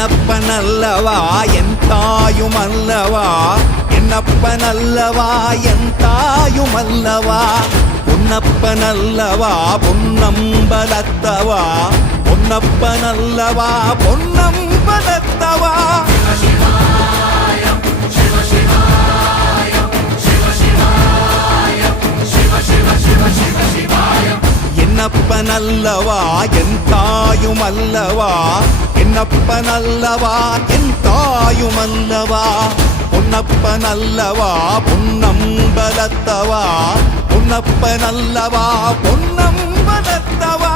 என்னப்பனல்லவா என் தாயுமல்லவா, என்னப்பனல்லவா என் தாயுமல்லவா, பொன்னப்பனல்லவா பொன்னம்பலத்தவா, பொன்னப்பனல்லவா பொன்னம்பலத்தவா. என்னப்பனல்லவா என் தாயுமல்லவா, என்னப்பனல்லவா என் தாயுமல்லவா, பொன்னப்பனல்லவா பொன்னம்பலத்தவா, பொன்னப்பனல்லவா பொன்னம்பலத்தவா.